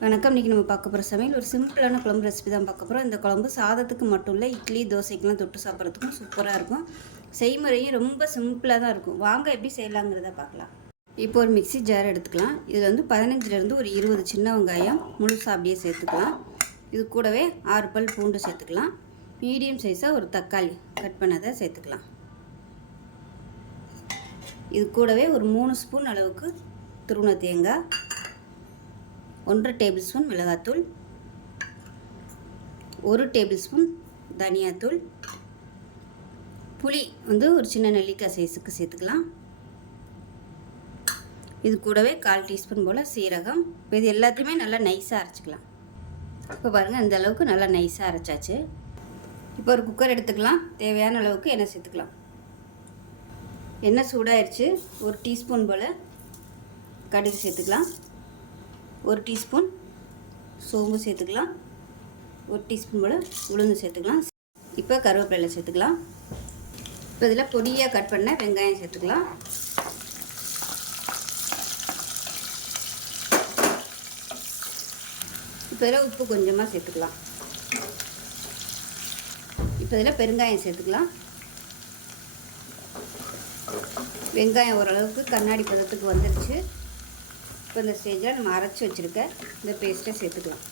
வணக்கம். இன்றைக்கி நம்ம பார்க்க போகிற சமையல் ஒரு சிம்பிளான குழம்பு ரெசிபி தான் பார்க்க போகிறோம். இந்த குழம்பு சாதத்துக்கு மட்டும் இல்லை, இட்லி தோசைக்கெலாம் தொட்டு சாப்பிட்றதுக்கும் சூப்பராக இருக்கும். செய்முறையும் ரொம்ப சிம்பிளாக தான் இருக்கும். வாங்க எப்படி செய்யலாங்கிறத பார்க்கலாம். இப்போ ஒரு மிக்சி ஜார் எடுத்துக்கலாம். இதில் வந்து 15லேருந்து ஒரு 20 சின்ன வெங்காயம் முழுசாக அப்படியே சேர்த்துக்கலாம். இது கூடவே 6 பல் பூண்டு சேர்த்துக்கலாம். மீடியம் சைஸாக ஒரு தக்காளி கட் பண்ணதை சேர்த்துக்கலாம். இது கூடவே ஒரு 3 ஸ்பூன் அளவுக்கு துருவன தேங்காய், 1 டேபிள் ஸ்பூன் மிளகாத்தூள், 1 டேபிள் ஸ்பூன் தனியாத்தூள், புளி வந்து ஒரு சின்ன நெல்லிக்காய் சைஸுக்கு சேர்த்துக்கலாம். இது கூடவே 1/4 டீஸ்பூன் போல் சீரகம். இப்போ இது எல்லாத்தையுமே நல்லா நைஸாக அரைச்சிக்கலாம். இப்போ பாருங்கள், இந்த அளவுக்கு நல்லா நைஸாக அரைச்சாச்சு. இப்போ ஒரு குக்கர் எடுத்துக்கலாம். தேவையான அளவுக்கு எண்ணெய் சேர்த்துக்கலாம். எண்ணெய் சூடாயிருச்சு. 1 டீஸ்பூன் போல் கடுகு சேர்த்துக்கலாம். 1 டீஸ்பூன் சோம்பு சேர்த்துக்கலாம். 1 டீஸ்பூன் போல் உளுந்து சேர்த்துக்கலாம். இப்போ கருவேப்பிலை சேர்த்துக்கலாம். இப்போ இதில் பொடியாக கட் பண்ண வெங்காயம் சேர்த்துக்கலாம். இப்போ இதில் உப்பு கொஞ்சமாக சேர்த்துக்கலாம். இப்போ இதில் பெருங்காயம் சேர்த்துக்கலாம். வெங்காயம் ஓரளவுக்கு கண்ணாடி பதத்துக்கு வந்துடுச்சு. இப்போ இந்த ஸ்டேஜில் நம்ம அரைச்சி வச்சுருக்க இந்த பேஸ்ட்டை சேர்த்துக்கலாம்.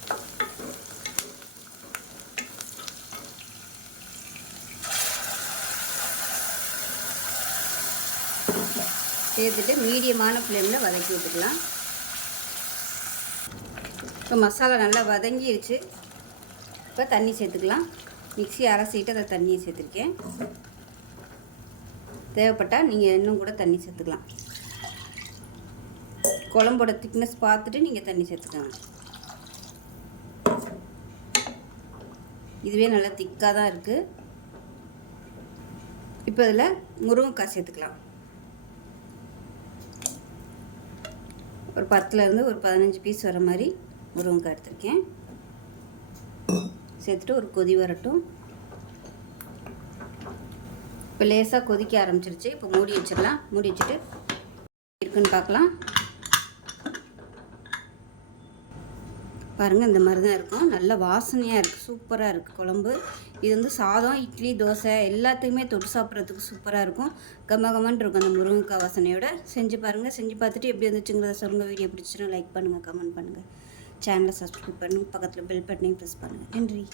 சேர்த்துட்டு மீடியமான ஃப்ளேமில் வதக்கி விட்டுக்கலாம். இப்போ மசாலா நல்லா வதங்கிடுச்சு. இப்போ தண்ணி சேர்த்துக்கலாம். மிக்ஸி அரைச்சிட்டு அதை தண்ணியை சேர்த்துருக்கேன். தேவைப்பட்டால் நீங்கள் இன்னும் கூட தண்ணி சேர்த்துக்கலாம். குழம்போட திக்னஸ் பார்த்துட்டு நீங்கள் தண்ணி சேர்த்துக்கோங்க. இதுவே நல்லா திக்காக தான் இருக்குது. இப்போ இதில் முருங்கைக்காய் சேர்த்துக்கலாம். ஒரு 10லேருந்து ஒரு 15 பீஸ் வர மாதிரி முருங்கைக்காய் எடுத்துருக்கேன். சேர்த்துட்டு ஒரு கொதி வரட்டும். இப்போ லேசாக கொதிக்க ஆரம்பிச்சிருச்சு. இப்போ மூடி வச்சிடலாம். மூடி வச்சுட்டு இருக்குன்னு பார்க்கலாம். பாருங்கள், இந்த மாதிரி தான் இருக்கும். நல்ல வாசனையாக இருக்குது. சூப்பராக இருக்குது குழம்பு. இது வந்து சாதம், இட்லி, தோசை எல்லாத்துக்குமே தொட்டு சாப்பிட்றதுக்கு சூப்பராக இருக்கும். கமகமன்னு இருக்கும் அந்த முருங்கைக்காய் வாசனையோட. செஞ்சு பாருங்கள். செஞ்சு பார்த்துட்டு எப்படி வந்துச்சுங்கிறத சொல்லுங்கள். வீடியோ பிடிச்சினா லைக் பண்ணுங்கள், கமெண்ட் பண்ணுங்கள், சேனலை சப்ஸ்கிரைப் பண்ணுங்கள், பக்கத்தில் பெல் பட்டனையும் ப்ரெஸ் பண்ணுங்கள். நன்றி.